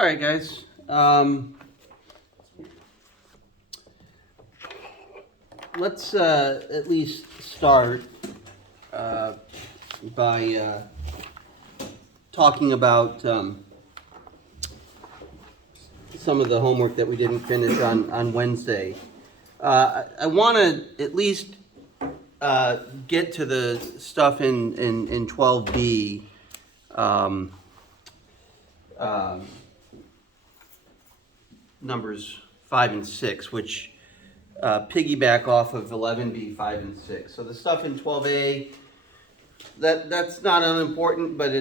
All right, guys. Let's at least start by talking about some of the homework that we didn't finish on Wednesday. I want to at least get to the stuff in 12B. Numbers 5 and 6, which piggyback off of 11B, 5 and 6. So the stuff in 12A, that's not unimportant, but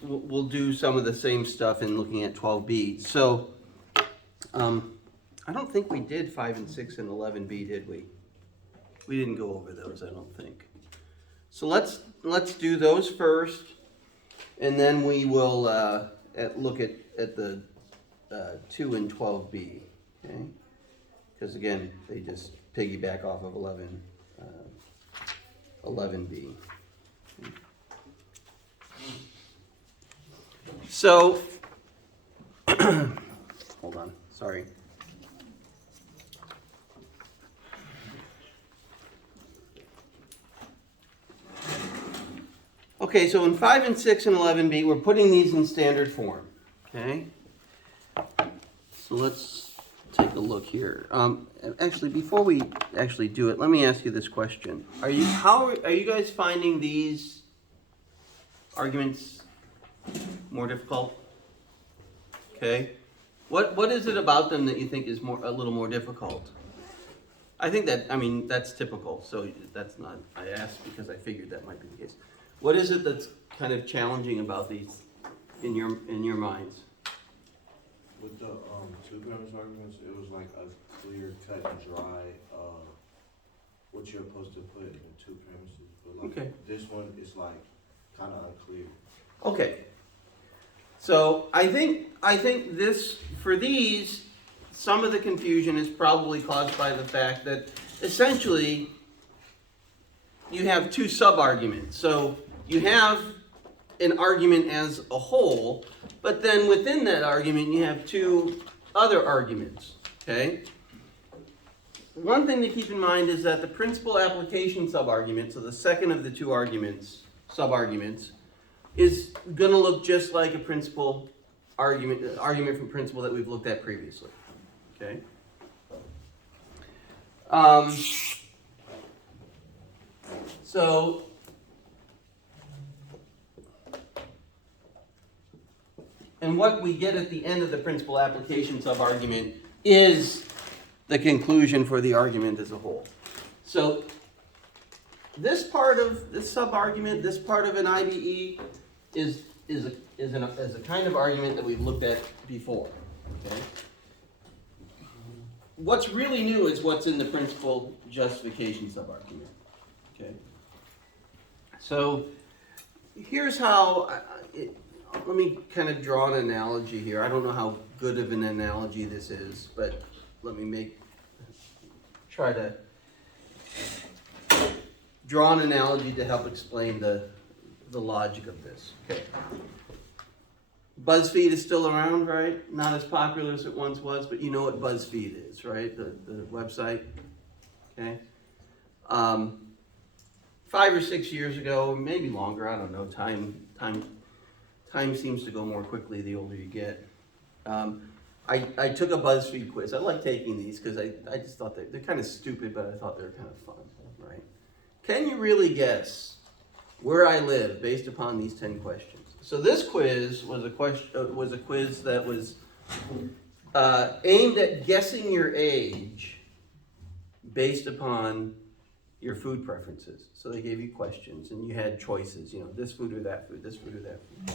we'll do some of the same stuff in looking at 12B. So I don't think we did 5 and 6 in 11B, did we? We didn't go over those, I don't think. So let's do those first, and then we will look at the 2 and 12B, okay? Because again, they just piggyback off of 11B. So, hold on, sorry. Okay, so in 5 and 6 and 11B, we're putting these in standard form, okay? So let's take a look here. Actually, before we actually do it, let me ask you this question. Are you guys finding these arguments more difficult? Okay. What is it about them that you think is a little more difficult? I think that's typical. So that's not, I asked because I figured that might be the case. What is it that's kind of challenging about these in your minds? With the two-premise arguments, it was like a clear, cut, and dry, what you're supposed to put in two premises. But like This one is like kind of unclear. Okay. So I think this, for these, some of the confusion is probably caused by the fact that essentially you have two sub-arguments. So you have an argument as a whole, but then within that argument you have two other arguments, okay? One thing to keep in mind is that the principal application sub-argument, so the second of the two sub-arguments, is going to look just like a principal argument from principle that we've looked at previously, okay? And what we get at the end of the principal application sub-argument is the conclusion for the argument as a whole. So this part of this sub-argument, this part of an IBE, is a kind of argument that we've looked at before. Okay? What's really new is what's in the principal justification sub-argument. Okay? So here's how. Let me kind of draw an analogy here. I don't know how good of an analogy this is, but let me try to draw an analogy to help explain the logic of this. Okay. BuzzFeed is still around, right? Not as popular as it once was, but you know what BuzzFeed is, right? The website. Okay. 5 or 6 years ago, maybe longer, I don't know, time seems to go more quickly the older you get. I took a BuzzFeed quiz. I like taking these because I just thought they're kind of stupid, but I thought they were kind of fun, right? Can you really guess where I live based upon these 10 questions? So this quiz was a quiz that was aimed at guessing your age based upon your food preferences. So they gave you questions and you had choices, this food or that food, this food or that food.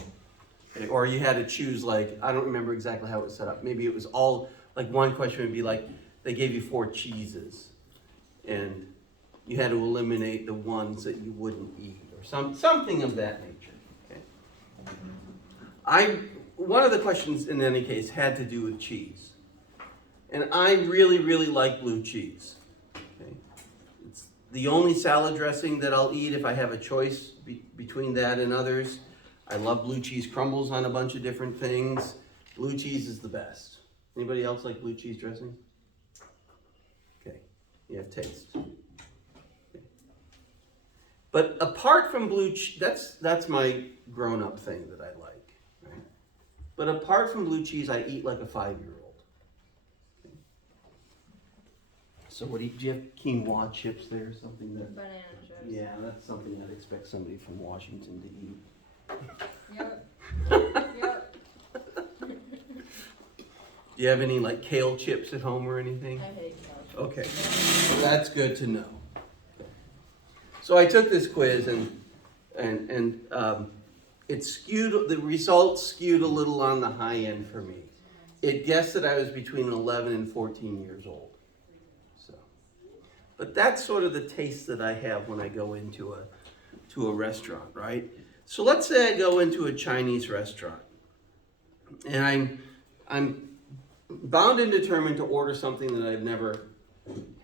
Okay, or you had to choose, I don't remember exactly how it was set up. Maybe it was all, one question would be they gave you 4 cheeses and you had to eliminate the ones that you wouldn't eat or something of that nature. Okay. One of the questions in any case had to do with cheese. And I really, really like blue cheese. Okay. It's the only salad dressing that I'll eat if I have a choice between that and others. I love blue cheese crumbles on a bunch of different things. Blue cheese is the best. Anybody else like blue cheese dressing? Okay, you have taste. Okay. But apart from blue cheese, that's my grown-up thing that I like. Right? But apart from blue cheese, I eat like a 5-year-old. Okay. So what do you have quinoa chips there? Something that? Banana chips. Yeah, that's something I'd expect somebody from Washington to eat. Yep. Yep. Do you have any like kale chips at home or anything? I hate ketchup. Okay, so that's good to know. So I took this quiz and it skewed, the results skewed a little on the high end for me. It guessed that I was between 11 and 14 years old. So, but that's sort of the taste that I have when I go into a restaurant, right? So let's say I go into a Chinese restaurant and I'm bound and determined to order something that I've never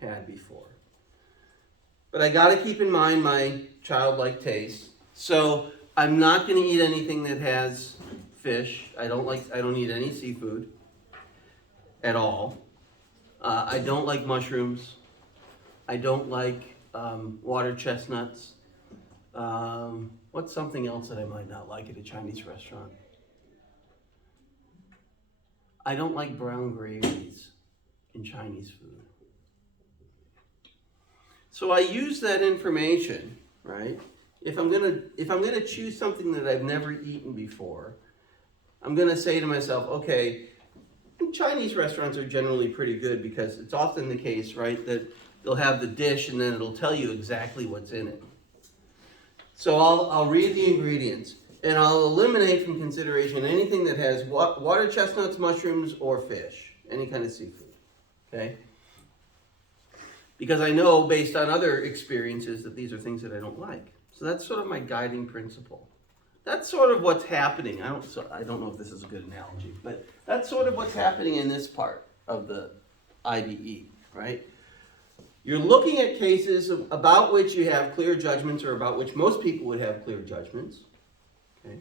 had before. But I got to keep in mind my childlike taste. So I'm not going to eat anything that has fish. I don't eat any seafood at all. I don't like mushrooms. I don't like water chestnuts. What's something else that I might not like at a Chinese restaurant? I don't like brown gravies in Chinese food. So I use that information, right? If I'm gonna choose something that I've never eaten before, I'm gonna say to myself, okay, Chinese restaurants are generally pretty good because it's often the case, right, that they'll have the dish and then it'll tell you exactly what's in it. So I'll read the ingredients. And I'll eliminate from consideration anything that has water chestnuts, mushrooms, or fish, any kind of seafood, okay? Because I know based on other experiences that these are things that I don't like. So that's sort of my guiding principle. That's sort of what's happening. I don't know if this is a good analogy, but that's sort of what's happening in this part of the IBE, right? You're looking at cases about which you have clear judgments or about which most people would have clear judgments. Okay.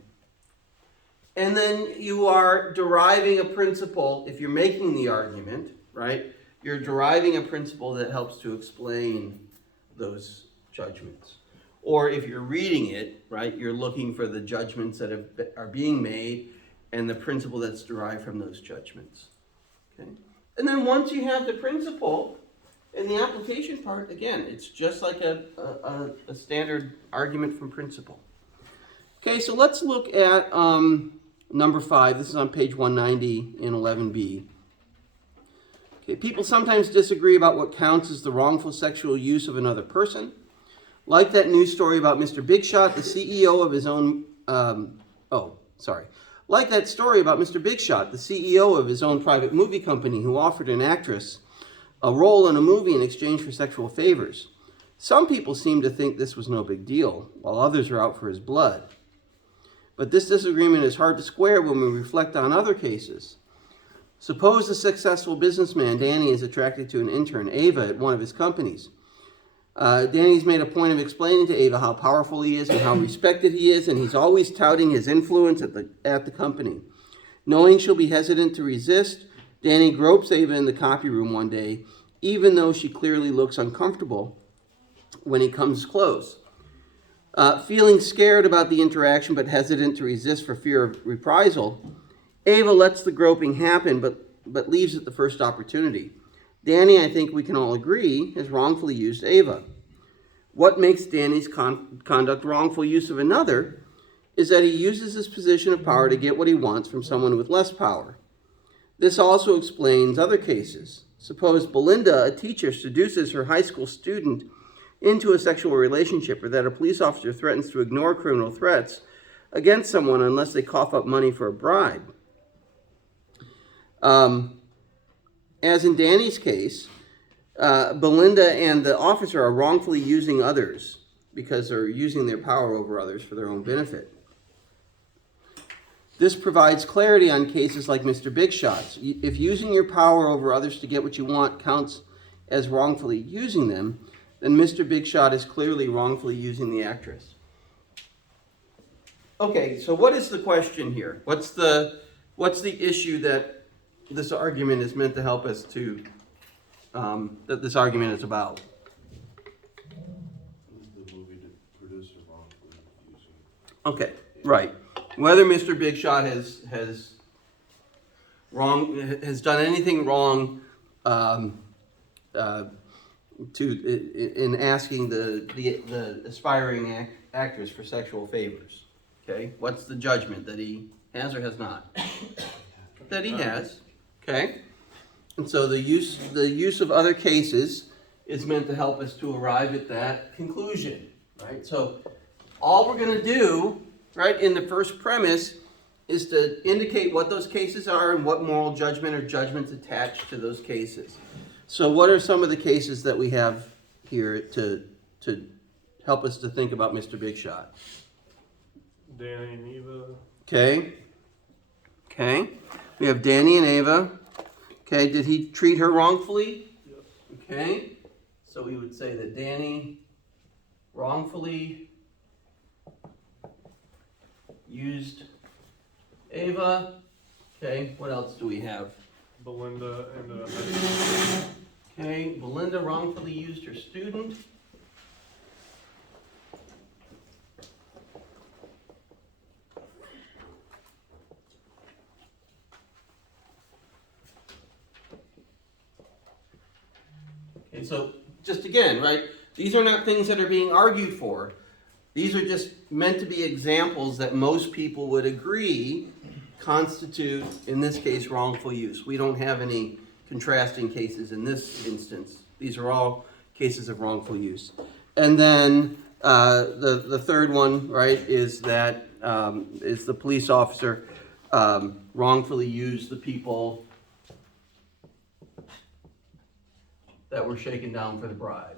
And then you are deriving a principle, if you're making the argument, right? You're deriving a principle that helps to explain those judgments. Or if you're reading it, right, you're looking for the judgments that are being made and the principle that's derived from those judgments. Okay. And then once you have the principle, in the application part, again, it's just like a standard argument from principle. Okay, so let's look at number 5. This is on page 190 in 11b. Okay, people sometimes disagree about what counts as the wrongful sexual use of another person. Like that news story about Mr. Big Shot, the CEO of his own... Like that story about Mr. Big Shot, the CEO of his own private movie company who offered an actress a role in a movie in exchange for sexual favors. Some people seem to think this was no big deal, while others are out for his blood. But this disagreement is hard to square when we reflect on other cases. Suppose a successful businessman, Danny, is attracted to an intern, Ava, at one of his companies. Danny's made a point of explaining to Ava how powerful he is and how respected he is, and he's always touting his influence at the company. Knowing she'll be hesitant to resist, Danny gropes Ava in the copy room one day, even though she clearly looks uncomfortable when he comes close. Feeling scared about the interaction but hesitant to resist for fear of reprisal, Ava lets the groping happen but leaves at the first opportunity. Danny, I think we can all agree, has wrongfully used Ava. What makes Danny's conduct wrongful use of another is that he uses his position of power to get what he wants from someone with less power. This also explains other cases. Suppose Belinda, a teacher, seduces her high school student into a sexual relationship, or that a police officer threatens to ignore criminal threats against someone unless they cough up money for a bribe. As in Danny's case, Belinda and the officer are wrongfully using others because they're using their power over others for their own benefit. This provides clarity on cases like Mr. Big Shot's. If using your power over others to get what you want counts as wrongfully using them, then Mr. Big Shot is clearly wrongfully using the actress. Okay, so what is the question here? What's the what's the issue that this argument is meant to help us to, that this argument is about? Is the movie the producer wrongfully using? Okay, right. Whether Mr. Big Shot has done anything wrong in asking the aspiring actress for sexual favors. Okay, what's the judgment that he has or has not? That he has. Okay, and so the use of other cases is meant to help us to arrive at that conclusion, right? So all we're going to do, right, in the first premise is to indicate what those cases are and what moral judgment or judgments attached to those cases. So what are some of the cases that we have here to help us to think about Mr. Big Shot? Danny and Eva. Okay. Okay. We have Danny and Ava. Okay. Did he treat her wrongfully? Yes. Okay. So we would say that Danny wrongfully used Ava. Okay. What else do we have? Belinda and Okay. Belinda wrongfully used her student. Okay, so just again, right, these are not things that are being argued for. These are just meant to be examples that most people would agree constitute, in this case, wrongful use. We don't have any contrasting cases in this instance. These are all cases of wrongful use. And then the third one, right, is that is the police officer wrongfully used the people that were shaken down for the bribe.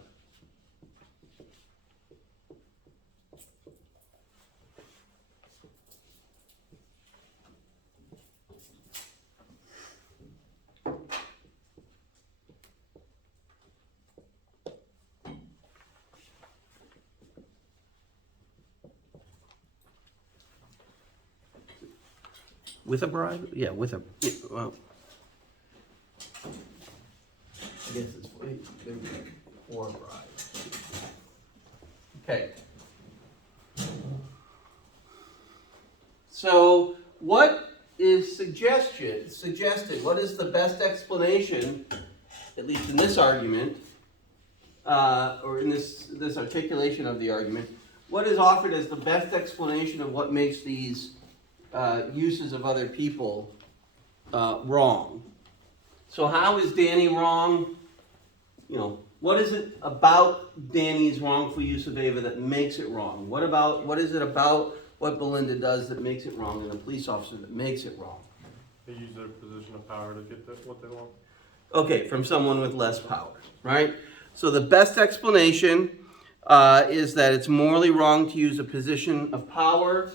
With a bribe? Yeah, with a, yeah, well, I guess it's for a bribe. Okay. So what is suggested, what is the best explanation, at least in this argument, or in this articulation of the argument, what is offered as the best explanation of what makes these uses of other people wrong? So how is Danny wrong? You know, what is it about Danny's wrongful use of Ava that makes it wrong? What is it about what Belinda does that makes it wrong, and a police officer that makes it wrong? They use their position of power to get what they want. Okay, from someone with less power, right? So the best explanation is that it's morally wrong to use a position of power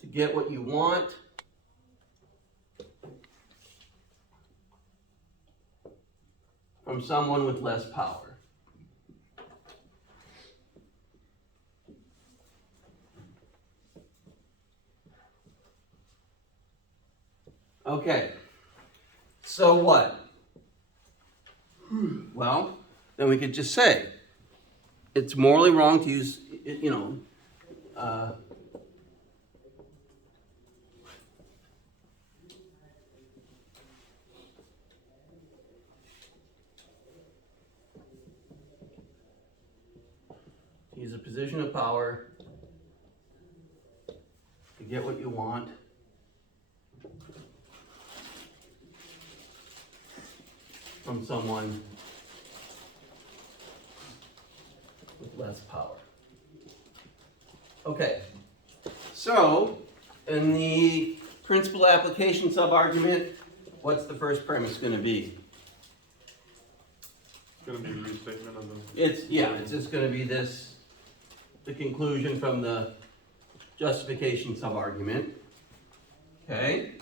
to get what you want from someone with less power. Okay, so what? Well, then we could just say it's morally wrong to use, you know, use a position of power to get what you want from someone with less power. Okay, so in the principal application sub-argument, what's the first premise going to be? It's going to be a restatement of them. It's just going to be this, the conclusion from the justification sub-argument. Okay,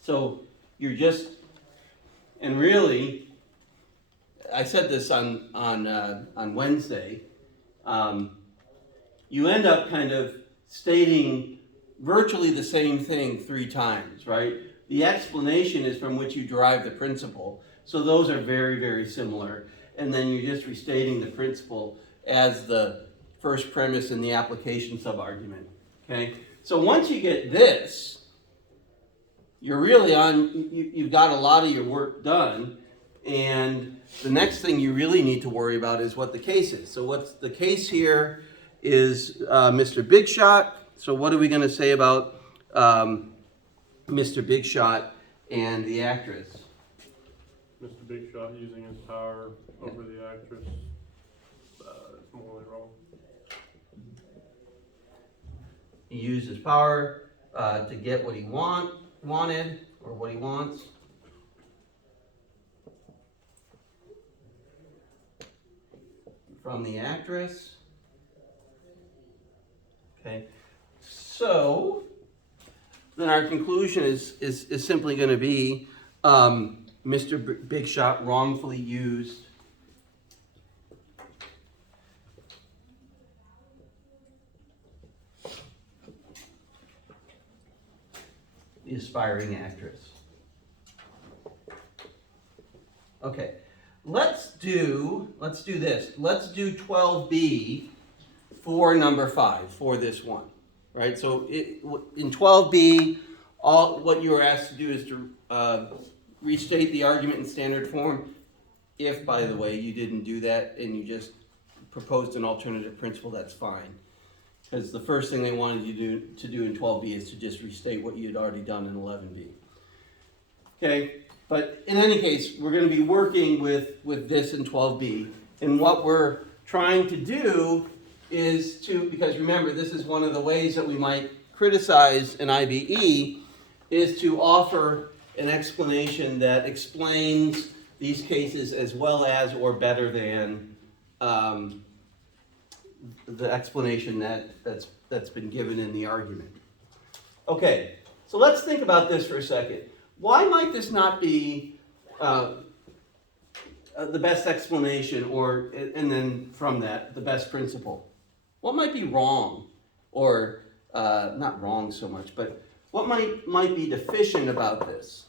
so You're just, and really, I said this on Wednesday. You end up kind of stating virtually the same thing 3 times, right? The explanation is from which you derive the principle. So those are very, very similar. And then you're just restating the principle as the first premise in the application subargument, okay? So once you get this, you're really on, you've got a lot of your work done, and the next thing you really need to worry about is what the case is. So what's the case here is Mr. Big Shot. So what are we going to say about Mr. Big Shot and the actress? Mr. Big Shot using his power over the actress, it's morally wrong. He used his power to get what he wanted, or what he wants. From the actress. Okay, so then our conclusion is simply going to be Mr. Big Shot wrongfully used the aspiring actress. Okay, let's do this. Let's do 12B for number 5 for this one, right? So in 12B, what you are asked to do is to restate the argument in standard form. If, by the way, you didn't do that and you just proposed an alternative principle, that's fine. Because the first thing they wanted you to do in 12B is to just restate what you had already done in 11B. Okay, but in any case, we're going to be working with this in 12B. And what we're trying to do is to, because remember, this is one of the ways that we might criticize an IBE, is to offer an explanation that explains these cases as well as or better than the explanation that's been given in the argument. Okay, so let's think about this for a second. Why might this not be the best explanation, or and then from that the best principle? What might be wrong, or not wrong so much, but what might be deficient about this?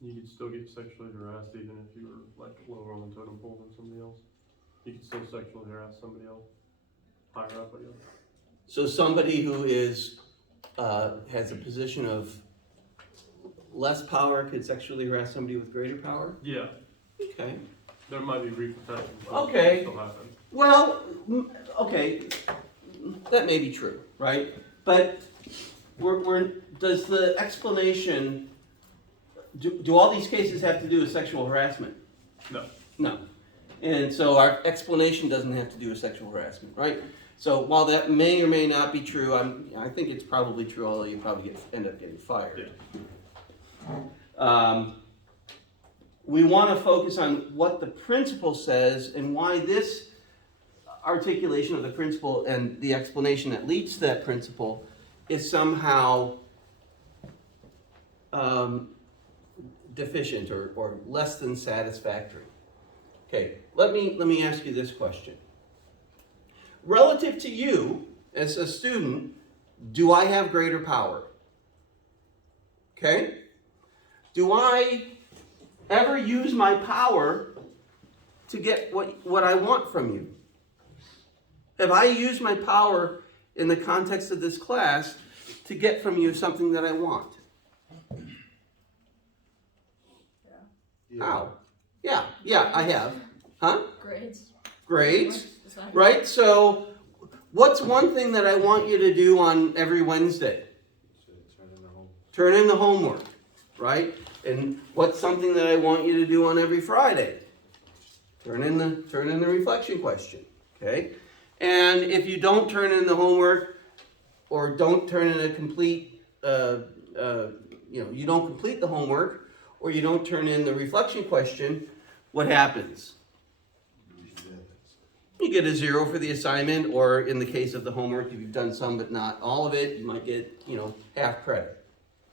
You could still get sexually harassed even if you were like lower on the totem pole than somebody else. You could still sexually harass somebody else, higher up, I guess. So somebody who is has a position of less power could sexually harass somebody with greater power? Yeah, Okay. there might be repercussions. But Okay. it still happen. Well, okay, that may be true, right? But does the explanation, do all these cases have to do with sexual harassment? No. No. And so our explanation doesn't have to do with sexual harassment, right? So while that may or may not be true, I think it's probably true, although you probably end up getting fired. Yeah. We want to focus on what the principle says and why this articulation of the principle and the explanation that leads to that principle is somehow deficient or less than satisfactory. Okay, let me ask you this question. Relative to you as a student, do I have greater power? Okay? Do I ever use my power to get what I want from you? Have I used my power in the context of this class to get from you something that I want? How? Yeah, I have. Huh? Grades. Grades, right? So what's one thing that I want you to do on every Wednesday? Turn in the homework, right? And what's something that I want you to do on every Friday? Turn in the reflection question, okay? And if you don't turn in the homework or don't turn in a complete, you don't complete the homework or you don't turn in the reflection question, what happens? you get a 0 for the assignment, or in the case of the homework, if you've done some but not all of it, you might get, half credit.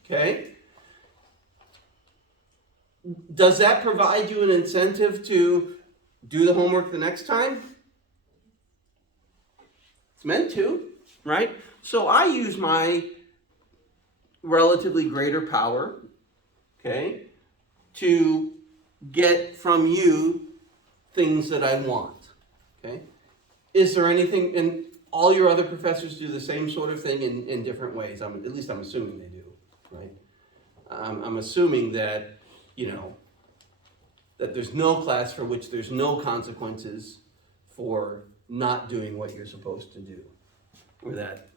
Okay? Does that provide you an incentive to do the homework the next time? It's meant to, right? So I use my relatively greater power, okay, to get from you things that I want, okay? Is there anything, and all your other professors do the same sort of thing in different ways. At least I'm assuming they do, right? I'm assuming that, that there's no class for which there's no consequences for not doing what you're supposed to do. Or that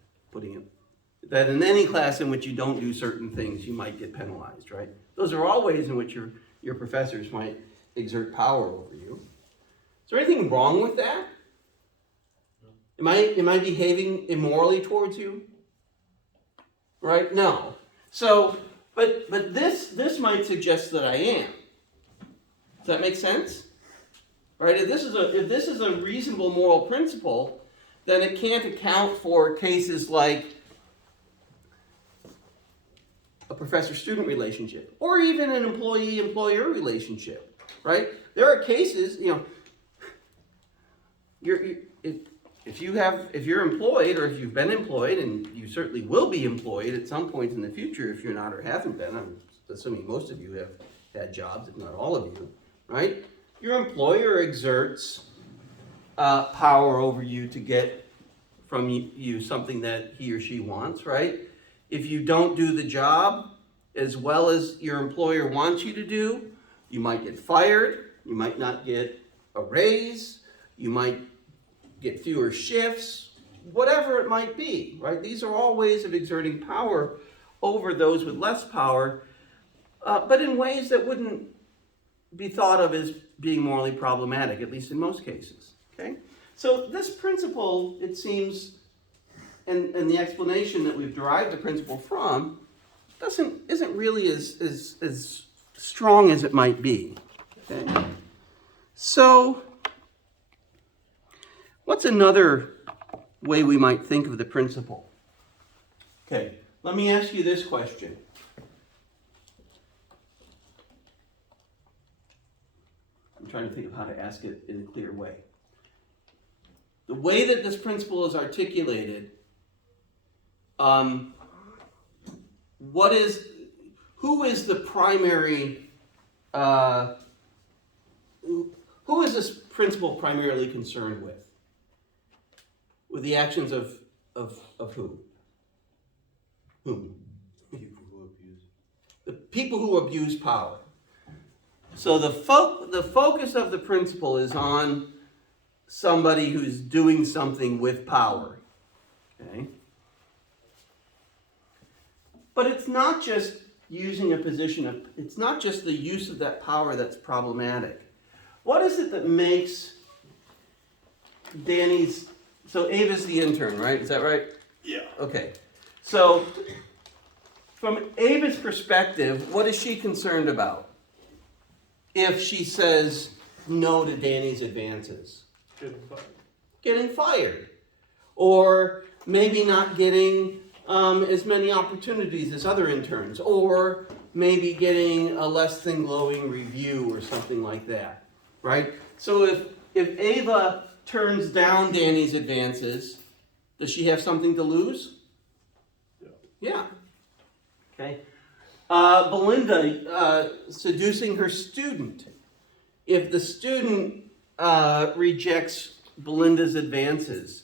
in any class in which you don't do certain things, you might get penalized, right? Those are all ways in which your professors might exert power over you. Is there anything wrong with that? Am I behaving immorally towards you? Right? No. So, but this might suggest that I am. Does that make sense? Right? If this is a reasonable moral principle, then it can't account for cases like a professor-student relationship, or even an employee-employer relationship, right? There are cases, if you're employed, or if you've been employed, and you certainly will be employed at some point in the future, if you're not or haven't been, I'm assuming most of you have had jobs, if not all of you, right? Your employer exerts power over you to get from you something that he or she wants, right? If you don't do the job as well as your employer wants you to do, you might get fired, you might not get a raise, you might get fewer shifts, whatever it might be, right? These are all ways of exerting power over those with less power, but in ways that wouldn't be thought of as being morally problematic, at least in most cases, okay? So this principle, it seems, and the explanation that we've derived the principle from, isn't really as strong as it might be, okay? So, what's another way we might think of the principle? Okay, let me ask you this question. I'm trying to think of how to ask it in a clear way. The way that this principle is articulated, who is the primary, who is this principle primarily concerned with? With the actions of who? Whom? People who abuse it. The people who abuse power. So the focus of the principle is on somebody who's doing something with power. Okay? But it's not just using a position it's not just the use of that power that's problematic. What is it that makes Danny's, so Ava's the intern, right? Is that right? Yeah. Okay. So from Ava's perspective, what is she concerned about if she says no to Danny's advances? Getting fired. Getting fired. Or maybe not getting as many opportunities as other interns. Or maybe getting a less than glowing review or something like that. Right? So if Ava turns down Danny's advances, does she have something to lose? Yeah. Okay. Belinda seducing her student. If the student rejects Belinda's advances,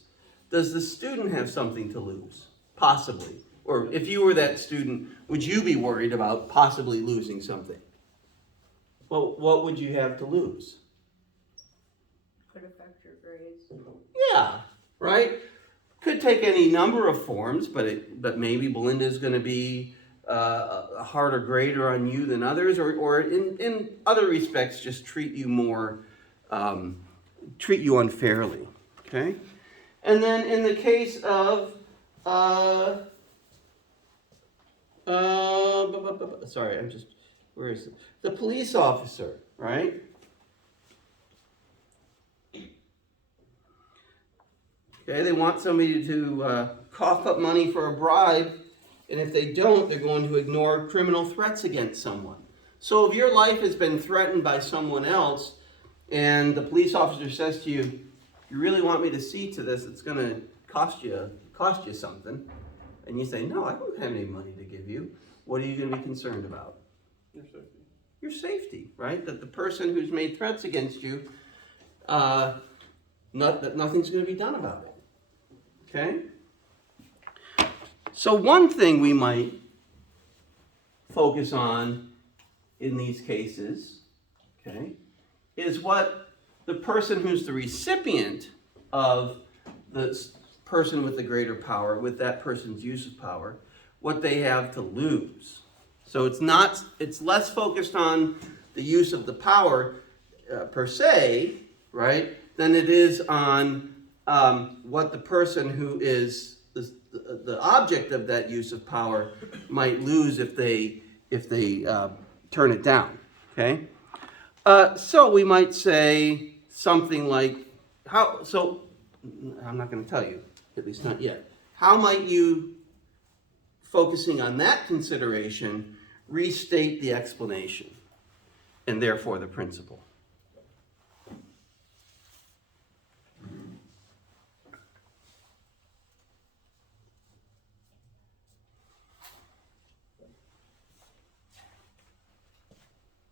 does the student have something to lose? Possibly. Or if you were that student, would you be worried about possibly losing something? Well, what would you have to lose? Could affect your grades. Yeah, right? Could take any number of forms, but maybe Belinda's going to be a harder grader on you than others, or in other respects just treat you unfairly. Okay, and then in the case of sorry, where is it? The police officer, right? Okay, they want somebody to cough up money for a bribe, and if they don't, they're going to ignore criminal threats against someone. So if your life has been threatened by someone else, and the police officer says to you, "You really want me to see to this? It's going to cost you something," and you say, "No, I don't have any money to give you," what are you going to be concerned about? Your safety. Your safety, right? That the person who's made threats against you, that nothing's going to be done about it. Okay? So one thing we might focus on in these cases, okay, is what the person who's the recipient of the person with the greater power, with that person's use of power, what they have to lose. So it's less focused on the use of the power per se, right, than it is on what the person who is the object of that use of power might lose if they turn it down. Okay, so we might say something like, So I'm not going to tell you, at least not yet. How might you, focusing on that consideration, restate the explanation and therefore the principle?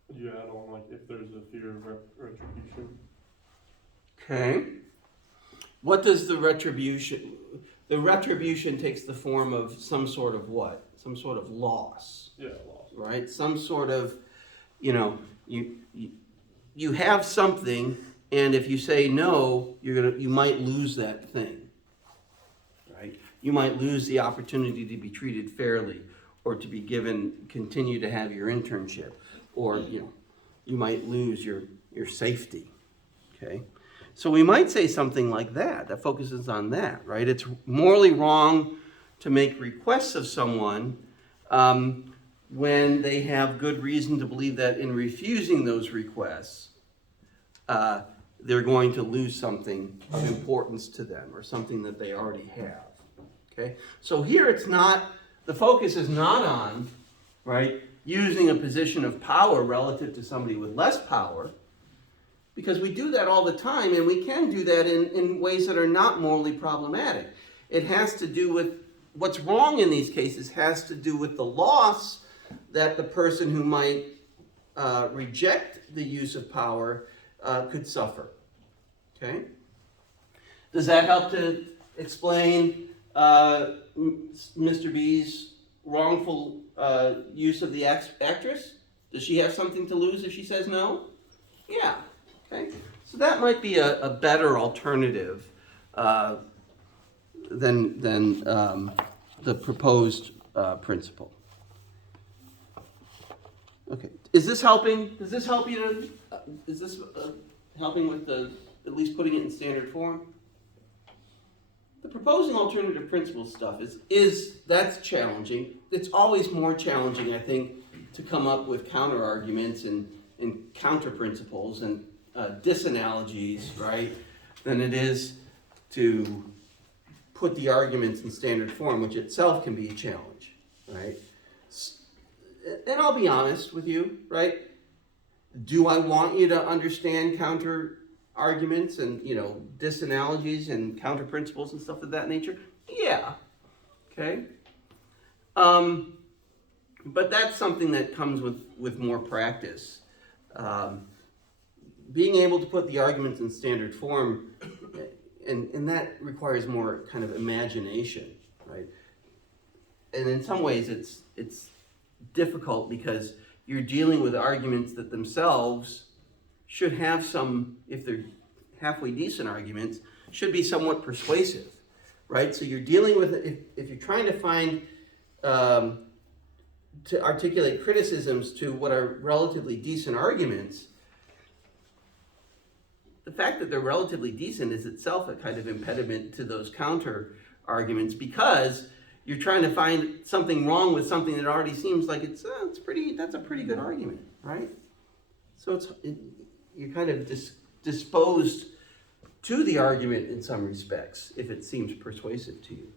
Would you add on, like, if there's a fear of retribution? Okay. What does the retribution? The retribution takes the form of some sort of what? Some sort of loss. Yeah, loss. Right? Some sort of, you have something, and if you say no, you might lose that thing. Right? You might lose the opportunity to be treated fairly, or to be continue to have your internship, or you might lose your safety. Okay? So we might say something like that focuses on that, right? It's morally wrong to make requests of someone when they have good reason to believe that in refusing those requests, they're going to lose something of importance to them, or something that they already have. Okay? So here the focus is not on, right, using a position of power relative to somebody with less power, because we do that all the time, and we can do that in ways that are not morally problematic. It has to do with, what's wrong in these cases has to do with the loss that the person who might reject the use of power could suffer. Okay? Does that help to explain Mr. B's wrongful use of the actress? Does she have something to lose if she says no? Yeah. Okay. So that might be a better alternative than the proposed principle. Okay. Is this helping? Does this help you to? Is this helping with at least putting it in standard form? The proposing alternative principle stuff that's challenging. It's always more challenging, I think, to come up with counter arguments and counter principles and disanalogies, right, than it is to put the arguments in standard form, which itself can be a challenge, right? And I'll be honest with you, right? Do I want you to understand counter arguments and, disanalogies and counter principles and stuff of that nature? Yeah. Okay. But that's something that comes with more practice. Being able to put the arguments in standard form, and that requires more kind of imagination, right? And in some ways it's difficult because you're dealing with arguments that themselves should have some, if they're halfway decent arguments, should be somewhat persuasive, right? So you're dealing with, if you're trying to find, to articulate criticisms to what are relatively decent arguments, the fact that they're relatively decent is itself a kind of impediment to those counter arguments, because you're trying to find something wrong with something that already seems like that's a pretty good argument, right? So you're kind of disposed to the argument in some respects, if it seems persuasive to you.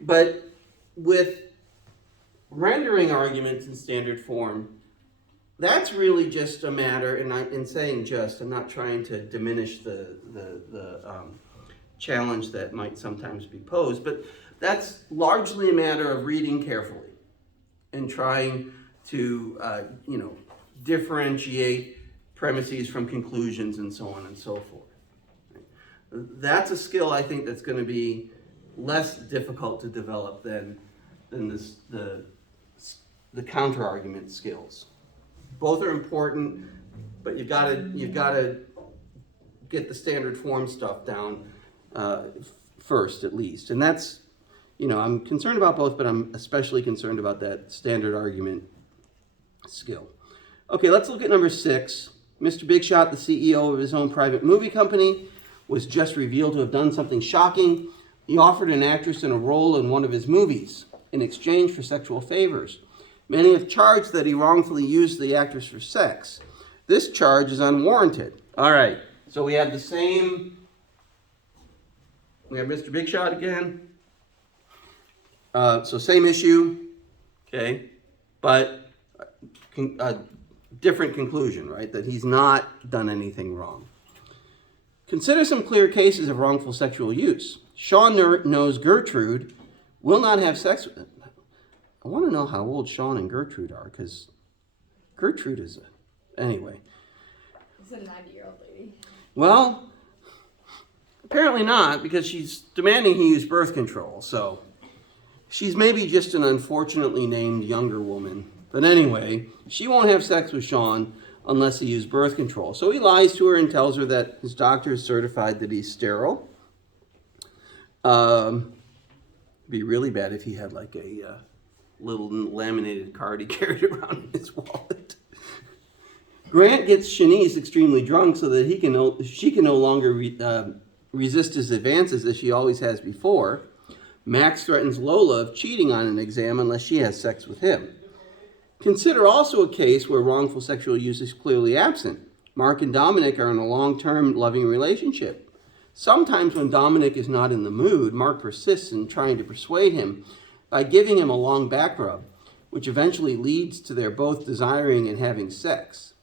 But with rendering arguments in standard form, that's really just a matter, and in saying just, I'm not trying to diminish the challenge that might sometimes be posed, but that's largely a matter of reading carefully and trying to, differentiate premises from conclusions and so on and so forth. That's a skill I think that's going to be less difficult to develop than the counter-argument skills. Both are important, but you've got to get the standard form stuff down first, at least. And that's, I'm concerned about both, but I'm especially concerned about that standard argument skill. Okay, let's look at number 6. Mr. Big Shot, the CEO of his own private movie company, was just revealed to have done something shocking. He offered an actress in a role in one of his movies in exchange for sexual favors. Many have charged that he wrongfully used the actress for sex. This charge is unwarranted. All right, so we have Mr. Big Shot again. So same issue, okay, but different conclusion, right? That he's not done anything wrong. Consider some clear cases of wrongful sexual use. Sean knows Gertrude will not have sex with him. I want to know how old Sean and Gertrude are, because Gertrude is anyway. It's a 90-year-old lady. Well, apparently not, because she's demanding he use birth control, so she's maybe just an unfortunately named younger woman. But anyway, she won't have sex with Sean unless he uses birth control. So he lies to her and tells her that his doctor has certified that he's sterile. Be really bad if he had like a little laminated card he carried around in his wallet. Grant gets Shanice extremely drunk so that she can no longer resist his advances as she always has before. Max threatens Lola of cheating on an exam unless she has sex with him. Consider also a case where wrongful sexual use is clearly absent. Mark and Dominic are in a long-term loving relationship. Sometimes when Dominic is not in the mood, Mark persists in trying to persuade him by giving him a long back rub, which eventually leads to their both desiring and having sex.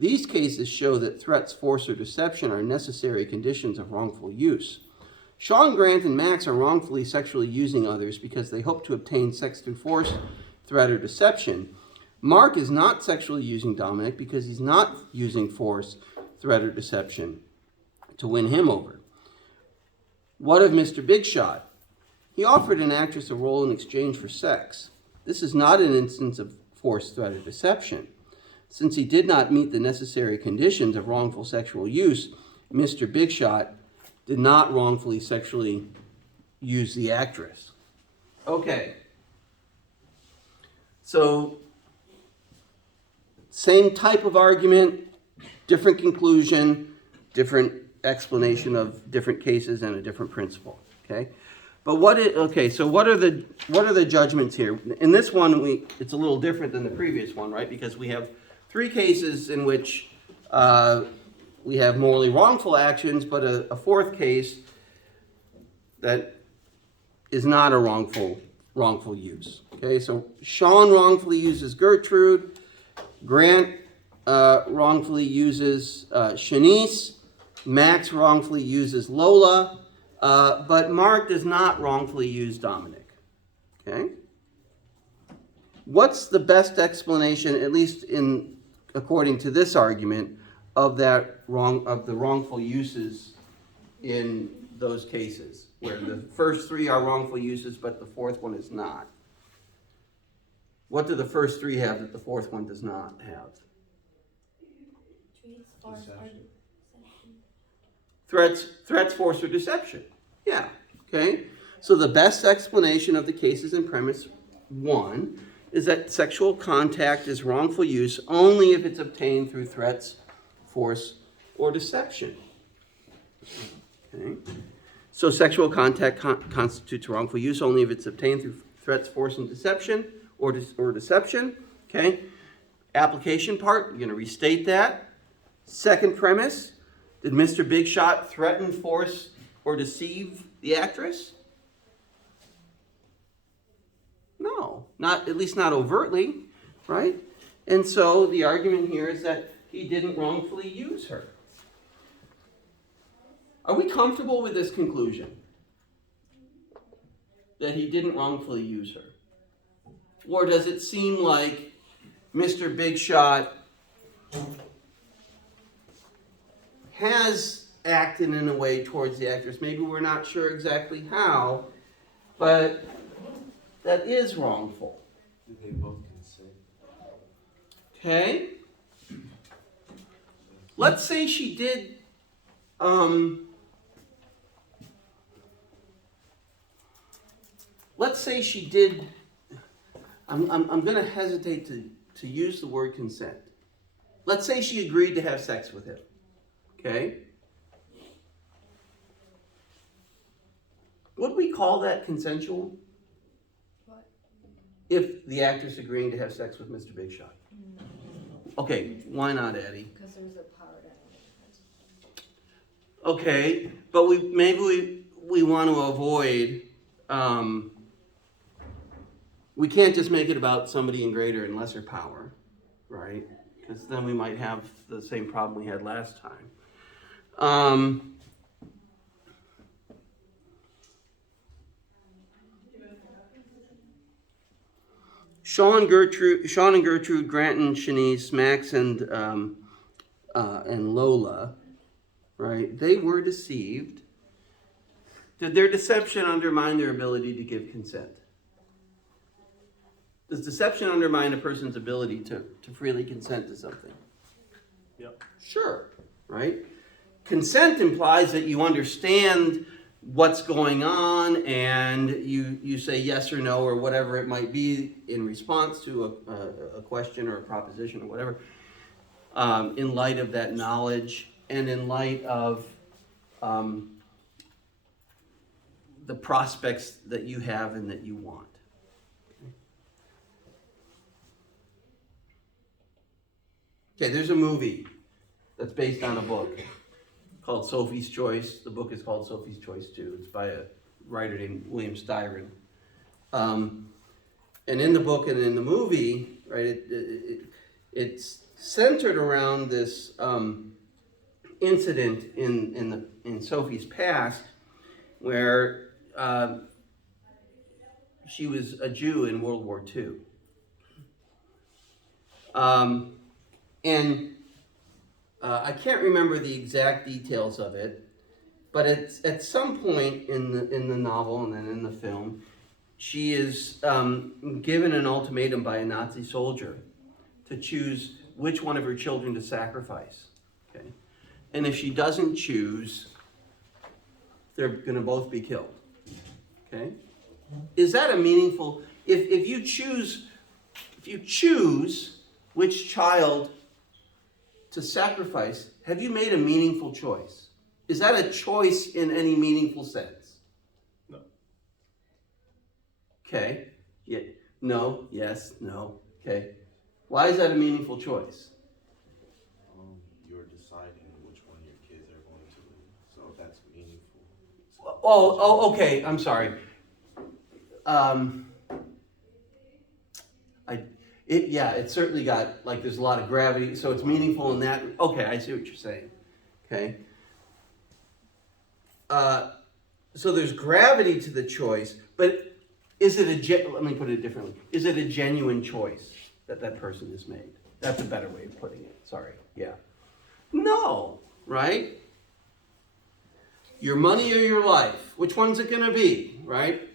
These cases show that threats, force, or deception are necessary conditions of wrongful use. Sean, Grant, and Max are wrongfully sexually using others because they hope to obtain sex through force, threat, or deception. Mark is not sexually using Dominic because he's not using force, threat, or deception to win him over. What of Mr. Big Shot? He offered an actress a role in exchange for sex. This is not an instance of force, threat, or deception. Since he did not meet the necessary conditions of wrongful sexual use, Mr. Big Shot did not wrongfully sexually use the actress. Okay. So, same type of argument, different conclusion, different explanation of different cases and a different principle. Okay? But what are the judgments here? In this one, it's a little different than the previous one, right? Because we have 3 cases in which we have morally wrongful actions, but a 4th case that is not a wrongful use. Okay, so Sean wrongfully uses Gertrude, Grant wrongfully uses Shanice, Max wrongfully uses Lola, but Mark does not wrongfully use Dominic. Okay? What's the best explanation, at least according to this argument, of the wrongful uses in those cases, where the first 3 are wrongful uses, but the 4th one is not? What do the first 3 have that the 4th one does not have? Threats, force, or deception. Yeah, okay? So the best explanation of the cases in premise 1 is that sexual contact is wrongful use only if it's obtained through threats, force, or deception. Okay? So sexual contact constitutes wrongful use only if it's obtained through threats, force, and deception, or deception. Okay? Application part, you're going to restate that. Second premise, Did Mr. Big Shot threaten, force, or deceive the actress? No, not at least not overtly, right? And so the argument here is that he didn't wrongfully use her. Are we comfortable with this conclusion? That he didn't wrongfully use her? Or does it seem like Mr. Big Shot has acted in a way towards the actress? Maybe we're not sure exactly how, but that is wrongful. Do they both consent? Okay? Let's say she did, I'm going to hesitate to use the word consent. Let's say she agreed to have sex with him. Okay? Would we call that consensual? What? If the actress agreeing to have sex with Mr. Big Shot. Okay, why not, Eddie? Because there's a power dynamic. Okay, but maybe we want to avoid, we can't just make it about somebody in greater and lesser power, right? Because then we might have the same problem we had last time. Sean and Gertrude, Grant and Shanice, Max and Lola, right? They were deceived. Did their deception undermine their ability to give consent? Does deception undermine a person's ability to freely consent to something? Yep. Sure, right? Consent implies that you understand what's going on and you say yes or no or whatever it might be in response to a question or a proposition or whatever, in light of that knowledge and in light of the prospects that you have and that you want. Okay, there's a movie that's based on a book called Sophie's Choice. The book is called Sophie's Choice too. It's by a writer named William Styron. And in the book and in the movie, right, it's centered around this incident in Sophie's past where she was a Jew in World War II. And I can't remember the exact details of it, but it's at some point in the novel and then in the film, she is given an ultimatum by a Nazi soldier to choose which one of her children to sacrifice. Okay, and if she doesn't choose, they're going to both be killed. Okay, is that a meaningful? If you choose which child to sacrifice, have you made a meaningful choice? Is that a choice in any meaningful sense? No. Okay. Yeah. No. Yes. No. Okay. Why is that a meaningful choice? You're deciding which one your kids are going to live, so that's meaningful. Oh, okay. I'm sorry. It certainly got, like, there's a lot of gravity, so it's meaningful in that. Okay, I see what you're saying. Okay. So there's gravity to the choice, but is it let me put it differently. Is it a genuine choice that person has made? That's a better way of putting it. Sorry. Yeah. No, right? Your money or your life? Which one's it going to be, right?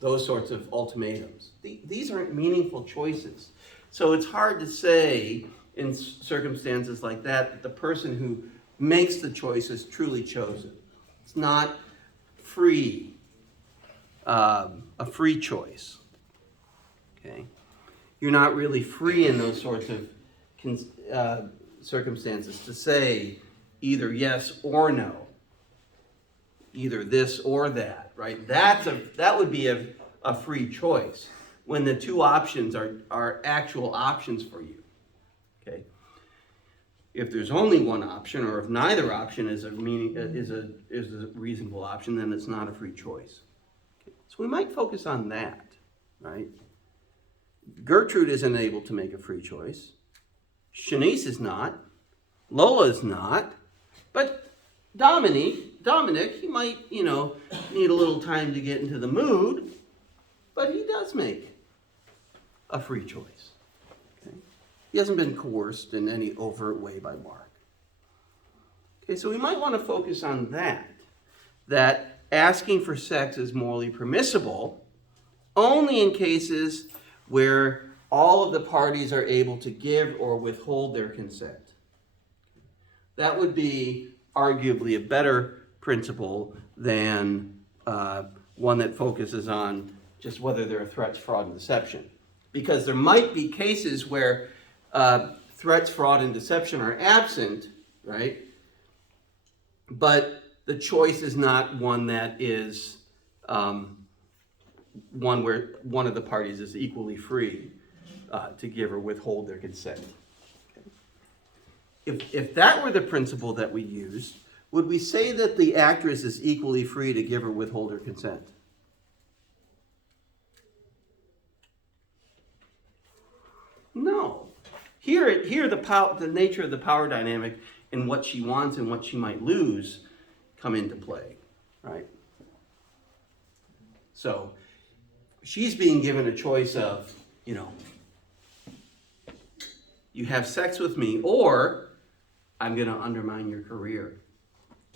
Those sorts of ultimatums. These aren't meaningful choices. So it's hard to say in circumstances like that the person who makes the choice is truly chosen. It's not free, a free choice. Okay? You're not really free in those sorts of circumstances to say either yes or no. Either this or that, right? That would be a free choice when the two options are actual options for you. Okay. If there's only one option, or if neither option is a reasonable option, then it's not a free choice. So we might focus on that, right? Gertrude isn't able to make a free choice. Shanice is not. Lola is not. But Dominic, he might, need a little time to get into the mood, but he does make a free choice. Okay? He hasn't been coerced in any overt way by Mark. Okay, so we might want to focus on that asking for sex is morally permissible only in cases where all of the parties are able to give or withhold their consent. That would be arguably a better principle than one that focuses on just whether there are threats, fraud, and deception. Because there might be cases where threats, fraud, and deception are absent, right? But the choice is not one that is one where one of the parties is equally free to give or withhold their consent. Okay. If that were the principle that we used, would we say that the actress is equally free to give or withhold her consent? No. Here the nature of the power dynamic and what she wants and what she might lose come into play, right? So she's being given a choice of, you have sex with me or I'm going to undermine your career.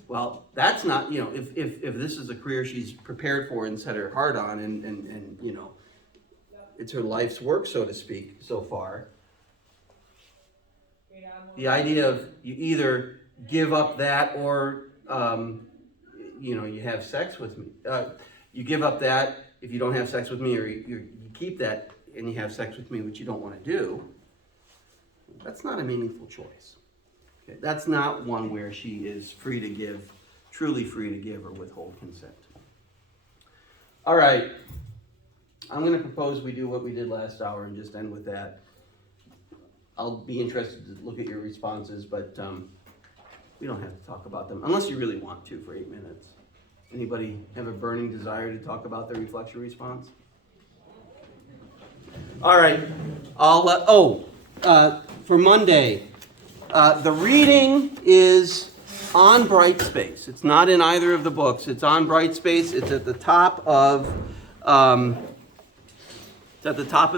Well, that's not, if this is a career she's prepared for and set her heart on and it's her life's work, so to speak, so far. The idea of you either give up that or, you have sex with me. You give up that if you don't have sex with me, or you keep that and you have sex with me, which you don't want to do. That's not a meaningful choice. Okay? That's not one where she is free to give, truly free to give or withhold consent. All right. I'm going to propose we do what we did last hour and just end with that. I'll be interested to look at your responses, but we don't have to talk about them, unless you really want to for 8 minutes. Anybody have a burning desire to talk about their reflection response? All right. For Monday, the reading is on Brightspace. It's not in either of the books. It's on Brightspace. It's at the top of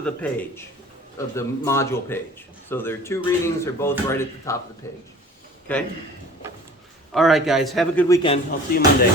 the page, of the module page. So there are 2 readings. They're both right at the top of the page. Okay? All right, guys. Have a good weekend. I'll see you Monday.